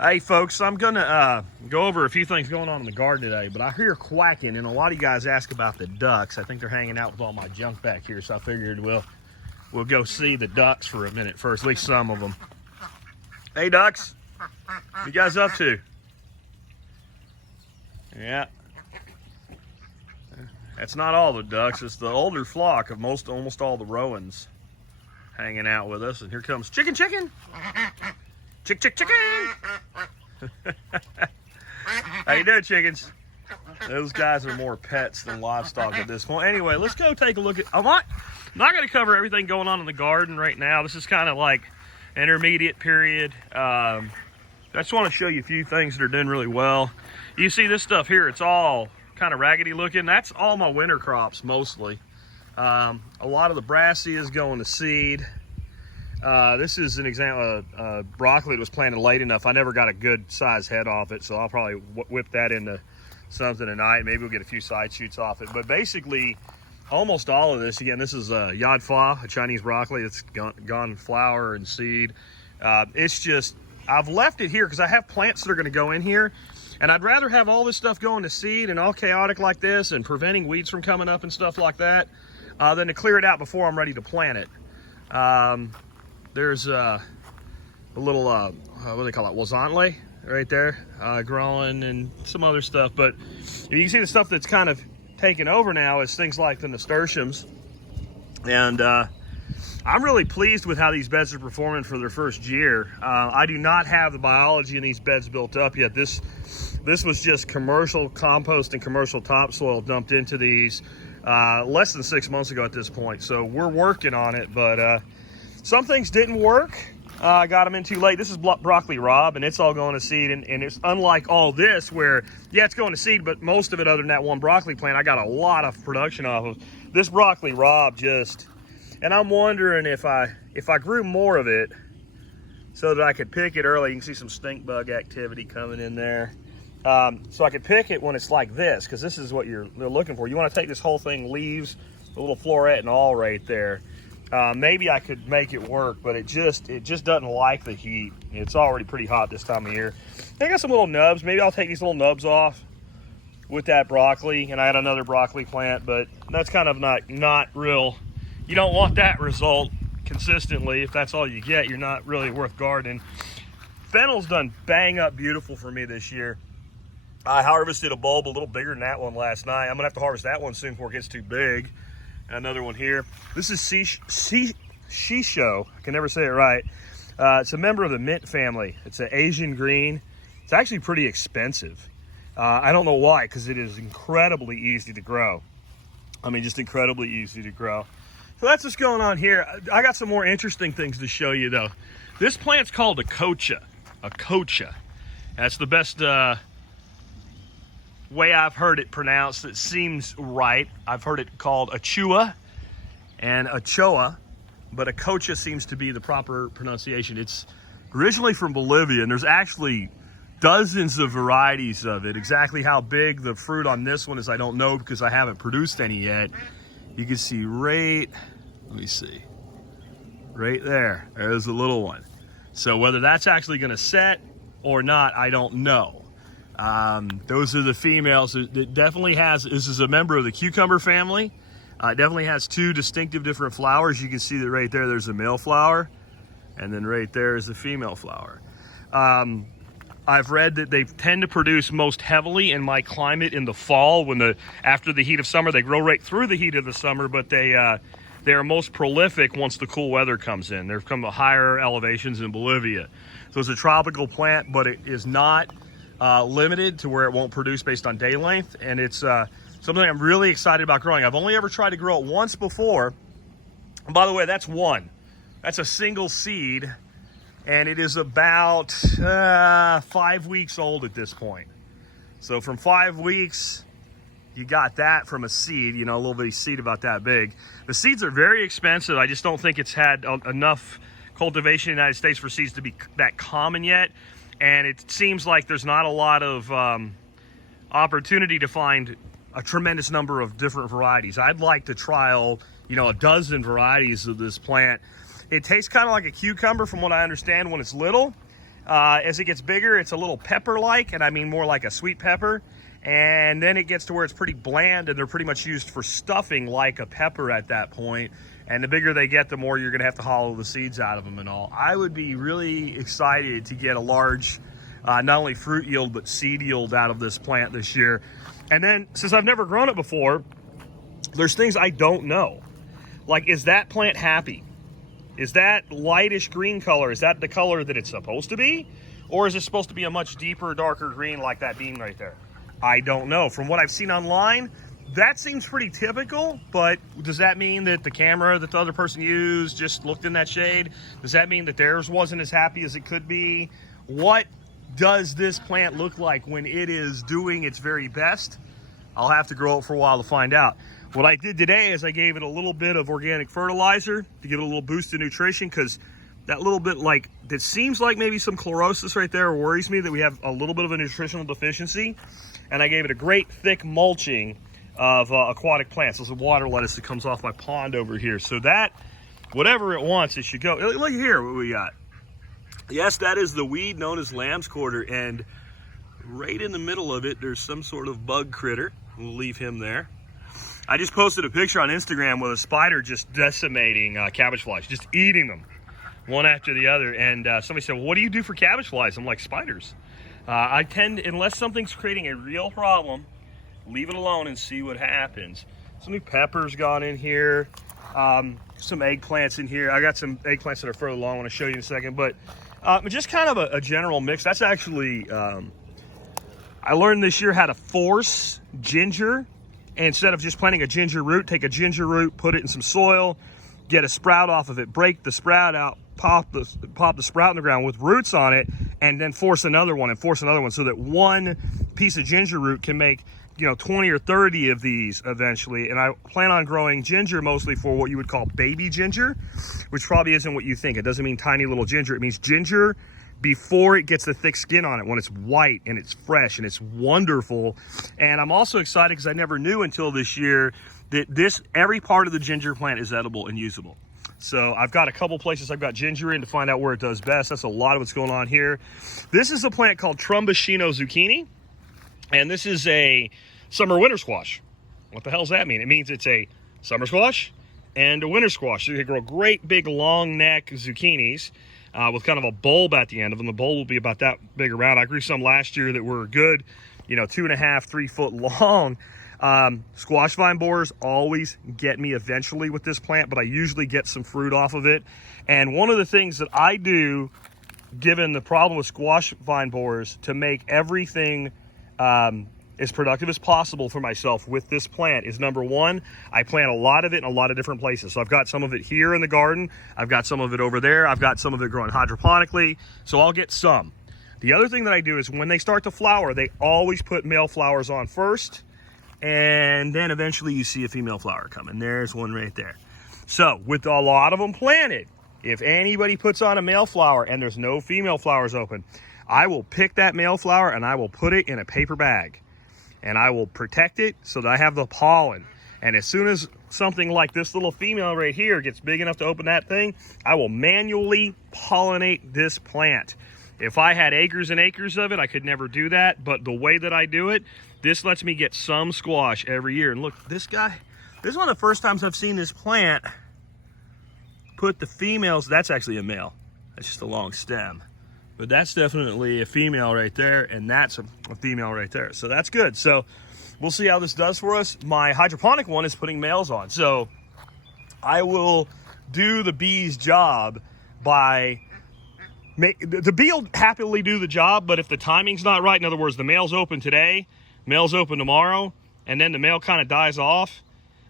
Hey folks, I'm gonna go over a few things going on in the garden today, but I hear quacking and a lot of you guys ask about the ducks. I think they're hanging out with all my junk back here, so I figured we'll go see the ducks for a minute first, at least some of them. Hey ducks, what you guys up to? Yeah, that's not all the ducks, it's the older flock of almost all the Rowans hanging out with us. And here comes chicken. Chicken. How you doing, chickens? Those guys are more pets than livestock at this point. Anyway, let's go take a look at. I'm not going to cover everything going on in the garden right now. This is kind of like intermediate period. I just want to show you a few things that are doing really well. You see this stuff here, it's all kind of raggedy looking. That's all my winter crops mostly. A lot of the brassica is going to seed. This is an example of broccoli that was planted late enough. I never got a good size head off it, so I'll probably whip that into something tonight. Maybe we'll get a few side shoots off it. But basically, almost all of this, again, this is yad fa, a Chinese broccoli. It's gone flower and seed. It's just, I've left it here because I have plants that are going to go in here. And I'd rather have all this stuff going to seed and all chaotic like this and preventing weeds from coming up and stuff like that than to clear it out before I'm ready to plant it. There's a little, what do they call it, wazantle right there, growing, and some other stuff. But you can see the stuff that's kind of taken over now is things like the nasturtiums. And I'm really pleased with how these beds are performing for their first year. I do not have the biology in these beds built up yet. This was just commercial compost and commercial topsoil dumped into these less than 6 months ago at this point. So we're working on it, but some things didn't work. I got them in too late. This is broccoli rabe, and it's all going to seed. And it's unlike all this where, yeah, it's going to seed, but most of it, other than that one broccoli plant, I got a lot of production off of. This broccoli rabe just, and I'm wondering if I grew more of it so that I could pick it early. You can see some stink bug activity coming in there. So I could pick it when it's like this, because this is what they're looking for. You want to take this whole thing, leaves, a little floret and all right there. Maybe I could make it work, but it just doesn't like the heat. It's already pretty hot this time of year. I got some little nubs. Maybe I'll take these little nubs off with that broccoli, and I had another broccoli plant, but that's kind of not real. You don't want that result consistently. If that's all you get, you're not really worth gardening. Fennel's done bang up beautiful for me this year. I harvested a bulb a little bigger than that one last night. I'm gonna have to harvest that one soon before it gets too big. Another one here. This is shisho. I can never say it right. It's a member of the mint family. It's an Asian green. It's actually pretty expensive. I don't know why, because it is incredibly easy to grow. I mean, just incredibly easy to grow. So that's what's going on here. I got some more interesting things to show you, though. This plant's called achocha. Achocha. That's the best way I've heard it pronounced. It seems right. I've heard it called achua and achoa, but achocha seems to be the proper pronunciation. It's originally from Bolivia, and there's actually dozens of varieties of it. Exactly how big the fruit on this one is, I don't know, because I haven't produced any yet. You can see right, let me see, right there. There's a little one. So whether that's actually going to set or not, I don't know. Those are the females. It definitely has, this is a member of the cucumber family. It definitely has two distinctive different flowers. You can see that right there, there's a male flower, and then right there is the female flower. I've read that they tend to produce most heavily in my climate in the fall, after the heat of summer. They grow right through the heat of the summer, but they are most prolific once the cool weather comes in. They're from the higher elevations in Bolivia. So it's a tropical plant, but it is not limited to where it won't produce based on day length, and it's something I'm really excited about growing. I've only ever tried to grow it once before, and by the way, that's a single seed, and it is about 5 weeks old at this point. So from 5 weeks, you got that from a seed, a little bitty seed about that big. The seeds are very expensive. I just don't think it's had enough cultivation in the United States for seeds to be that common yet. And it seems like there's not a lot of opportunity to find a tremendous number of different varieties. I'd like to trial, a dozen varieties of this plant. It tastes kind of like a cucumber from what I understand when it's little. As it gets bigger, it's a little pepper-like, and I mean more like a sweet pepper. And then it gets to where it's pretty bland, and they're pretty much used for stuffing like a pepper at that point. And the bigger they get, the more you're gonna have to hollow the seeds out of them and all. I would be really excited to get a large, not only fruit yield, but seed yield out of this plant this year. And then, since I've never grown it before, there's things I don't know. Like, is that plant happy? Is that lightish green color, is that the color that it's supposed to be? Or is it supposed to be a much deeper, darker green like that bean right there? I don't know. From what I've seen online, that seems pretty typical, but does that mean that the camera that the other person used just looked in that shade? Does that mean that theirs wasn't as happy as it could be? What does this plant look like when it is doing its very best? I'll have to grow it for a while to find out. What I did today is I gave it a little bit of organic fertilizer to give it a little boost of nutrition, because that little bit, like, that seems like maybe some chlorosis right there worries me that we have a little bit of a nutritional deficiency. And I gave it a great thick mulching of aquatic plants. There's a water lettuce that comes off my pond over here. So that, whatever it wants, it should go. Look here what we got. Yes, that is the weed known as lamb's quarter, and right in the middle of it, there's some sort of bug critter. We'll leave him there. I just posted a picture on Instagram with a spider just decimating cabbage flies, just eating them one after the other. And somebody said, well, what do you do for cabbage flies? I'm like, spiders. I tend, unless something's creating a real problem, leave it alone and see what happens. Some new peppers gone in here, some eggplants in here. I got some eggplants that are further along, I want to show you in a second, but just kind of a general mix. That's actually, I learned this year how to force ginger. Instead of just planting a ginger root, take a ginger root, put it in some soil, get a sprout off of it, break the sprout out, pop the sprout in the ground with roots on it, and then force another one, so that one piece of ginger root can make, 20 or 30 of these eventually. And I plan on growing ginger mostly for what you would call baby ginger, which probably isn't what you think. It doesn't mean tiny little ginger. It means ginger before it gets the thick skin on it, when it's white and it's fresh and it's wonderful. And I'm also excited because I never knew until this year that every part of the ginger plant is edible and usable. So I've got a couple places I've got ginger in to find out where it does best. That's a lot of what's going on here. This is a plant called Trumbascino zucchini, and this is a summer winter squash. What the hell does that mean? It means it's a summer squash and a winter squash. So they grow great big long neck zucchinis with kind of a bulb at the end of them. The bulb will be about that big around. I grew some last year that were good, 2.5, 3 foot long. Squash vine borers always get me eventually with this plant, but I usually get some fruit off of it. And one of the things that I do, given the problem with squash vine borers, to make everything as productive as possible for myself with this plant is, number one, I plant a lot of it in a lot of different places. So I've got some of it here in the garden. I've got some of it over there. I've got some of it growing hydroponically. So I'll get some. The other thing that I do is when they start to flower, they always put male flowers on first. And then eventually you see a female flower coming. There's one right there. So with a lot of them planted, if anybody puts on a male flower and there's no female flowers open, I will pick that male flower and I will put it in a paper bag. And I will protect it so that I have the pollen. And as soon as something like this little female right here gets big enough to open that thing, I will manually pollinate this plant. If I had acres and acres of it, I could never do that. But the way that I do it, this lets me get some squash every year. And look, this guy, this is one of the first times I've seen this plant put the females. That's actually a male. That's just a long stem. But that's definitely a female right there, and that's a female right there. So that's good. So we'll see how this does for us. My hydroponic one is putting males on. So I will do the bee's job by... The bee will happily do the job, but if the timing's not right, in other words, the male's open today, male's open tomorrow, and then the male kind of dies off,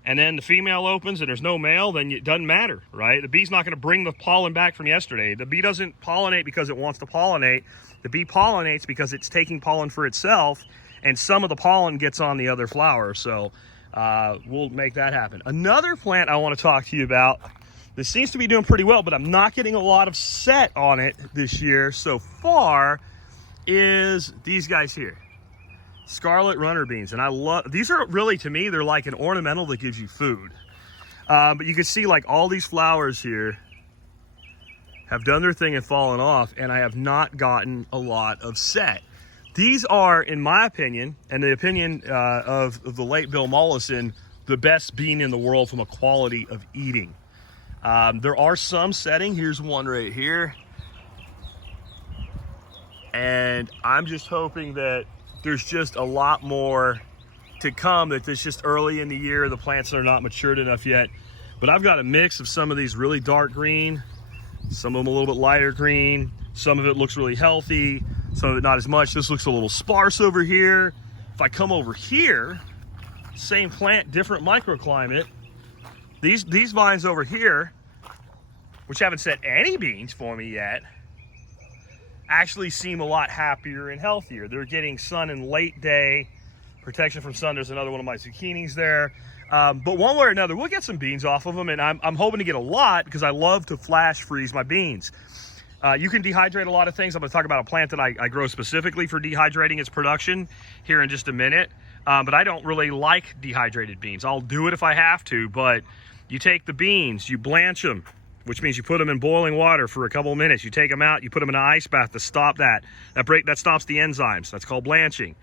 and then the female opens and there's no male, then it doesn't matter, right? The bee's not going to bring the pollen back from yesterday. The bee doesn't pollinate because it wants to pollinate. The bee pollinates because it's taking pollen for itself, and some of the pollen gets on the other flower. So we'll make that happen. Another plant I want to talk to you about, this seems to be doing pretty well, but I'm not getting a lot of set on it this year so far, is these guys here. Scarlet runner beans. And I love, these are really, to me, they're like an ornamental that gives you food. But you can see like all these flowers here have done their thing and fallen off, and I have not gotten a lot of set. These are, in my opinion, and the opinion of the late Bill Mollison, the best bean in the world from a quality of eating. There are some setting. Here's one right here. And I'm just hoping that there's just a lot more to come, that it's just early in the year. The plants are not matured enough yet. But I've got a mix of some of these really dark green, some of them a little bit lighter green. Some of it looks really healthy, some of it not as much. This looks a little sparse over here. If I come over here, same plant, different microclimate. These vines over here, which haven't set any beans for me yet, actually seem a lot happier and healthier. They're getting sun in late day, protection from sun. There's another one of my zucchinis there. But one way or another, we'll get some beans off of them, and I'm hoping to get a lot because I love to flash freeze my beans. You can dehydrate a lot of things. I'm going to talk about a plant that I grow specifically for dehydrating its production here in just a minute. But I don't really like dehydrated beans. I'll do it if I have to, but you take the beans, you blanch them, which means you put them in boiling water for a couple of minutes. You take them out, you put them in an ice bath to stop that. That stops the enzymes. That's called blanching.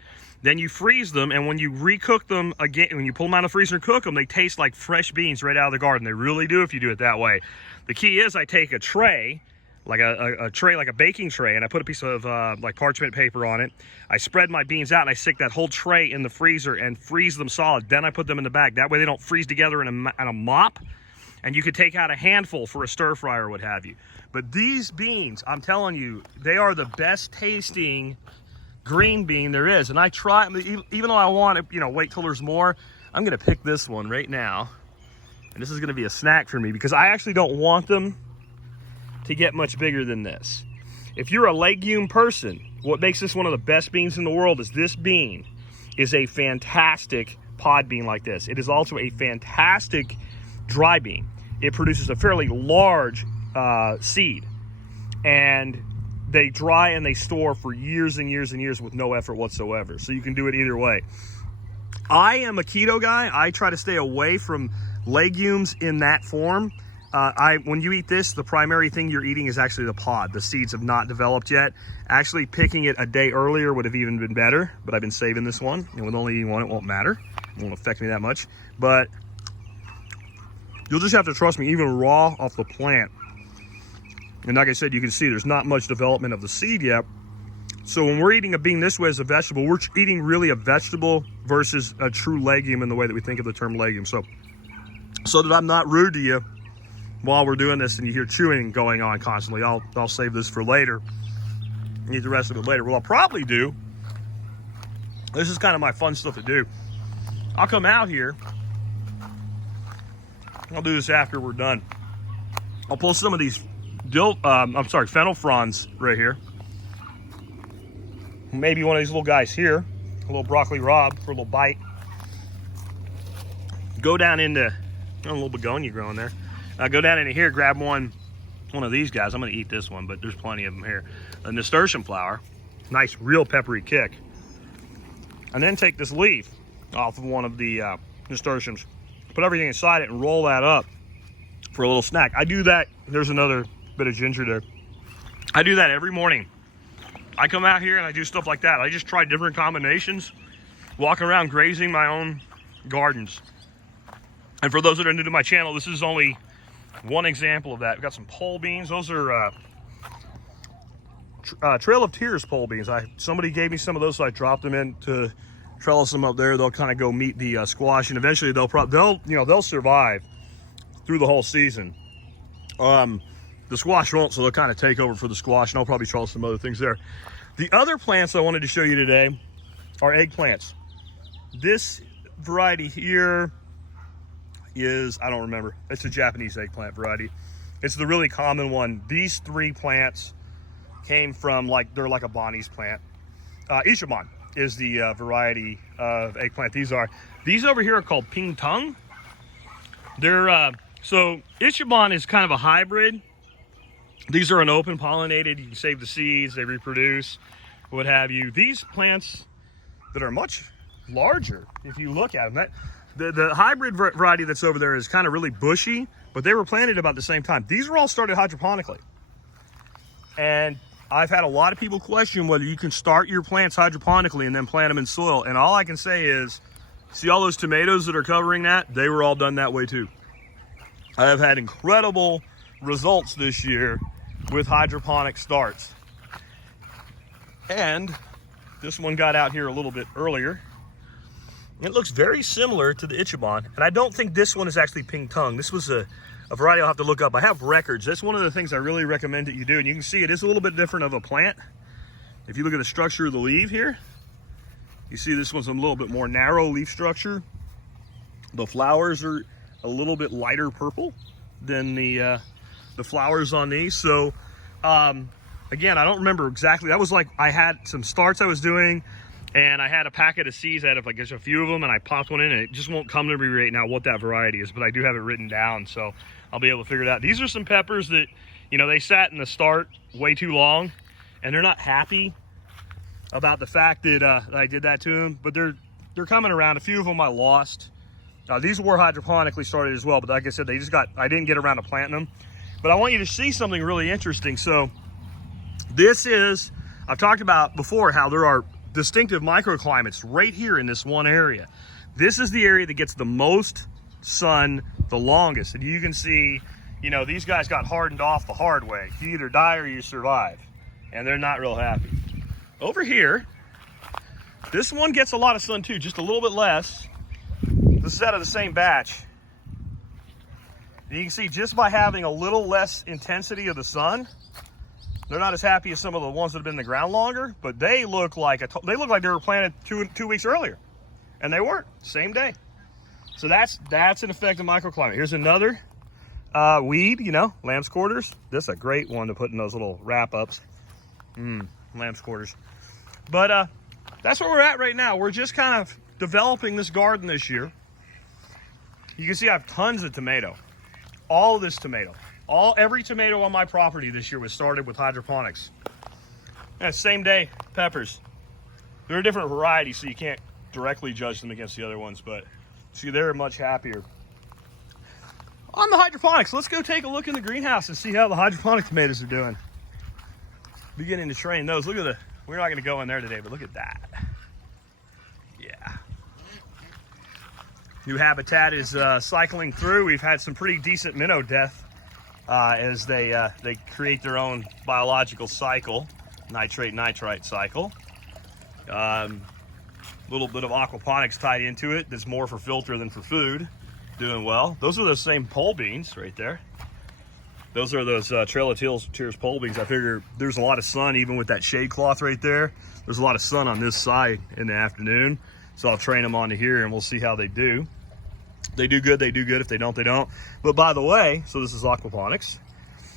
Then you freeze them, and when you recook them again, when you pull them out of the freezer and cook them, they taste like fresh beans right out of the garden. They really do if you do it that way. The key is I take a tray, like a tray, like a baking tray, and I put a piece of like parchment paper on it. I spread my beans out, and I stick that whole tray in the freezer and freeze them solid. Then I put them in the bag. That way they don't freeze together in a mop, and you could take out a handful for a stir fry or what have you. But these beans, I'm telling you, they are the best tasting green bean there is. And I try, even though I want to, wait till there's more, I'm going to pick this one right now. And this is going to be a snack for me because I actually don't want them to get much bigger than this. If you're a legume person, what makes this one of the best beans in the world is this bean is a fantastic pod bean like this. It is also a fantastic dry bean. It produces a fairly large seed, and they dry and they store for years and years and years with no effort whatsoever. So you can do it either way. I am a keto guy. I try to stay away from legumes in that form. When you eat this, the primary thing you're eating is actually the pod. The seeds have not developed yet. Actually, picking it a day earlier would have even been better, but I've been saving this one. And with only eating one, it won't matter. It won't affect me that much. But you'll just have to trust me, even raw off the plant. And like I said, you can see there's not much development of the seed yet. So when we're eating a bean this way as a vegetable, we're eating really a vegetable versus a true legume in the way that we think of the term legume. So that I'm not rude to you while we're doing this and you hear chewing going on constantly, I'll save this for later. Eat the rest of it later. What I'll probably do, this is kind of my fun stuff to do. I'll come out here. I'll do this after we're done. I'll pull some of these fennel fronds right here. Maybe one of these little guys here, a little broccoli rabe for a little bite. Go down into a little begonia growing there. Go down into here, grab one of these guys. I'm going to eat this one, but there's plenty of them here. A nasturtium flower, nice, real peppery kick. And then take this leaf off of one of the nasturtiums, put everything inside it, and roll that up for a little snack. I do that. There's another bit of ginger there. I do that every morning. I come out here and I do stuff like that. I just try different combinations, walking around grazing my own gardens. And for those that are new to my channel, this is only one example of that. We've got some pole beans. Those are Trail of Tears pole beans. Somebody gave me some of those, so I dropped them in to trellis them up there. They'll kind of go meet the squash, and eventually they'll survive through the whole season. The squash won't, so they'll kind of take over for the squash, and I'll probably trellis some other things there. The other plants I wanted to show you today are eggplants. This variety here is, I don't remember. It's a Japanese eggplant variety. It's the really common one. These three plants came from, they're like a Bonnie's plant. Ichiban is the variety of eggplant. These over here are called pingtung. They're, so Ichiban is kind of a hybrid. These are an open pollinated. You can save the seeds, they reproduce, what have you. These plants that are much larger, if you look at them, the hybrid variety that's over there is kind of really bushy, but they were planted about the same time. These were all started hydroponically. And I've had a lot of people question whether you can start your plants hydroponically and then plant them in soil. And all I can say is, see all those tomatoes that are covering that? They were all done that way too. I have had incredible results this year with hydroponic starts. And this one got out here a little bit earlier. It looks very similar to the Ichiban. And I don't think this one is actually pink tongue. This was a variety I'll have to look up. I have records. That's one of the things I really recommend that you do. And you can see it is a little bit different of a plant. If you look at the structure of the leaf here, you see this one's a little bit more narrow leaf structure. The flowers are a little bit lighter purple than the flowers on these. So again, I don't remember exactly. That was like, I had some starts I was doing, and I had a packet of seeds. I had like just a few of them, and I popped one in, and it just won't come to me right now what that variety is, but I do have it written down, so I'll be able to figure it out. These are some peppers that, you know, they sat in the start way too long, and they're not happy about the fact that, that I did that to them, but they're coming around. A few of them I lost. These were hydroponically started as well, but like I said, I didn't get around to planting them. But I want you to see something really interesting. So this is, I've talked about before how there are distinctive microclimates right here in this one area. This is the area that gets the most sun the longest. And you can see, you know, these guys got hardened off the hard way. You either die or you survive. And they're not real happy. Over here, this one gets a lot of sun too, just a little bit less. This is out of the same batch. You can see just by having a little less intensity of the sun, they're not as happy as some of the ones that have been in the ground longer, but they look like they were planted two weeks earlier, and they weren't. Same day. So that's an effect of microclimate. Here's another weed, you know, lamb's quarters. This is a great one to put in those little wrap-ups. Lamb's quarters. But that's where we're at right now. We're just kind of developing this garden this year. You can see I have tons of tomato. All of this tomato. Every tomato on my property this year was started with hydroponics. Yeah, same day peppers. They're a different variety, so you can't directly judge them against the other ones, but see, they're much happier. On the hydroponics, let's go take a look in the greenhouse and see how the hydroponic tomatoes are doing. Beginning to train those. Look at we're not gonna go in there today, but look at that. Yeah. New habitat is cycling through. We've had some pretty decent minnow death as they create their own biological cycle, nitrate-nitrite cycle. Little bit of aquaponics tied into it. That's more for filter than for food. Doing well. Those are those same pole beans right there. Those are those Trail of Tears pole beans. I figure there's a lot of sun even with that shade cloth right there. There's a lot of sun on this side in the afternoon. So I'll train them onto here and we'll see how they do. They do good, they do good. If they don't, they don't. But by the way, so this is aquaponics.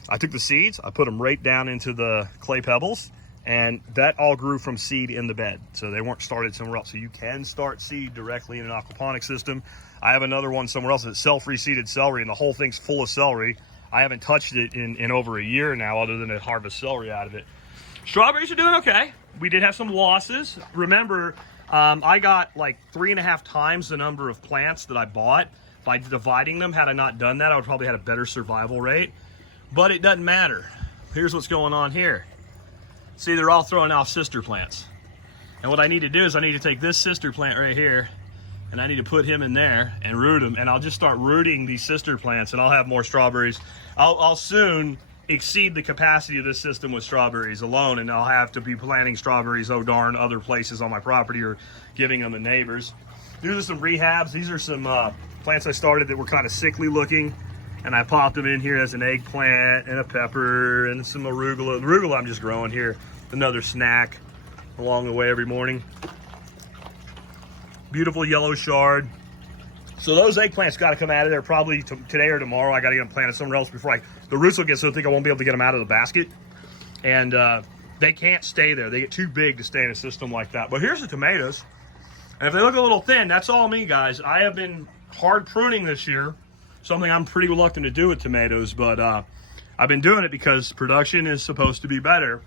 I took the seeds, I put them right down into the clay pebbles, and that all grew from seed in the bed. So they weren't started somewhere else. So you can start seed directly in an aquaponic system. I have another one somewhere else that's self-reseeded celery, and the whole thing's full of celery. I haven't touched it in over a year now, other than to harvest celery out of it. Strawberries are doing okay. We did have some losses. Remember, I got like 3.5 times the number of plants that I bought by dividing them. Had I not done that, I would probably had a better survival rate. But it doesn't matter. Here's what's going on here. See, they're all throwing off sister plants. And what I need to do is I need to take this sister plant right here, and I need to put him in there and root him. And I'll just start rooting these sister plants, and I'll have more strawberries. I'll soon exceed the capacity of this system with strawberries alone, and I'll have to be planting strawberries, oh darn, other places on my property or giving them to neighbors. These are some rehabs. These are some plants I started that were kind of sickly looking, and I popped them in here as an eggplant and a pepper and some arugula. The arugula I'm just growing here, another snack along the way every morning. Beautiful yellow shard. So those eggplants got to come out of there probably today or tomorrow. I got to get them planted somewhere else before the roots will get so thick I won't be able to get them out of the basket. And they can't stay there. They get too big to stay in a system like that. But here's the tomatoes. And if they look a little thin, that's all me, guys. I have been hard pruning this year, something I'm pretty reluctant to do with tomatoes, but I've been doing it because production is supposed to be better.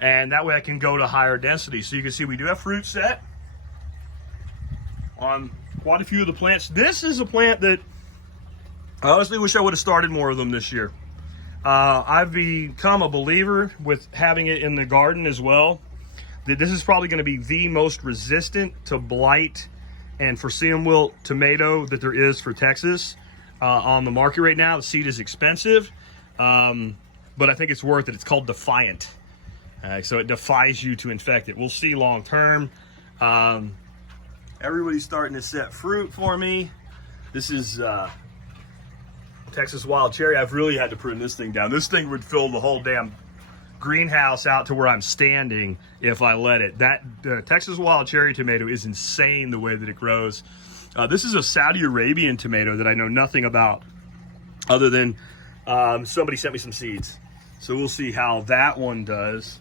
And that way I can go to higher density. So you can see we do have fruit set on quite a few of the plants. This is a plant that I honestly wish I would have started more of them this year. I've become a believer with having it in the garden as well. This is probably going to be the most resistant to blight and forceum wilt tomato that there is for Texas on the market right now. The seed is expensive, but I think it's worth it. It's called Defiant. So it defies you to infect it. We'll see long term. Everybody's starting to set fruit for me. This is Texas wild cherry. I've really had to prune this thing down. This thing would fill the whole damn greenhouse out to where I'm standing if I let it. That Texas wild cherry tomato is insane the way that it grows. This is a Saudi Arabian tomato that I know nothing about other than somebody sent me some seeds. So we'll see how that one does.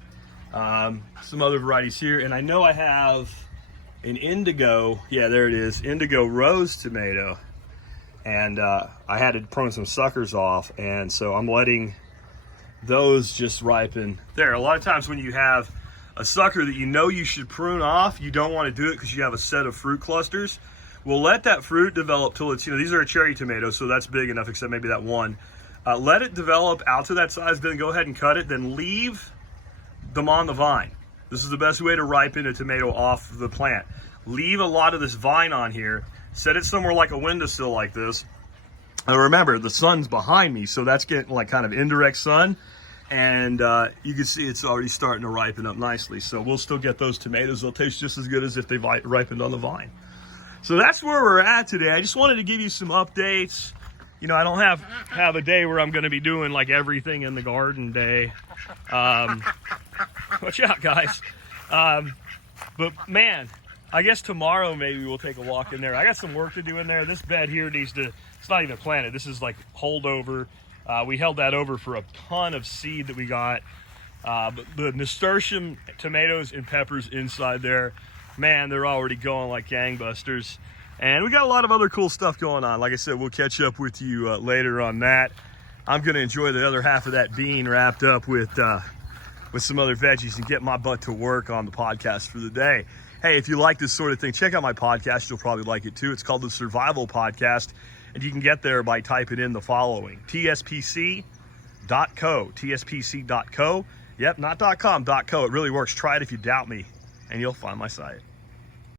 Some other varieties here, and I know I have an indigo, yeah, there it is, indigo rose tomato. And I had to prune some suckers off, and so I'm letting those just ripen there. A lot of times when you have a sucker that you know you should prune off, you don't want to do it because you have a set of fruit clusters. We'll let that fruit develop till it's, these are a cherry tomato, so that's big enough, except maybe that one. Let it develop out to that size, then go ahead and cut it, then leave them on the vine. This is the best way to ripen a tomato off the plant. Leave a lot of this vine on here. Set it somewhere like a windowsill like this. And remember, the sun's behind me, so that's getting like kind of indirect sun. And you can see it's already starting to ripen up nicely. So we'll still get those tomatoes. They'll taste just as good as if they ripened on the vine. So that's where we're at today. I just wanted to give you some updates. You know, I don't have a day where I'm going to be doing like everything in the garden day. Watch out, guys. But man, I guess tomorrow maybe we'll take a walk in there. I got some work to do in there. This bed here needs to, it's not even planted. This is like holdover. We held that over for a ton of seed that we got. But the nasturtium tomatoes and peppers inside there, man, they're already going like gangbusters. And we got a lot of other cool stuff going on. Like I said, we'll catch up with you later on that. I'm gonna enjoy the other half of that bean wrapped up with some other veggies and get my butt to work on the podcast for the day. Hey, if you like this sort of thing, check out my podcast. You'll probably like it too. It's called The Survival Podcast, and you can get there by typing in the following: tspc.co, tspc.co. Yep, not .com, .co. It really works. Try it if you doubt me, and you'll find my site.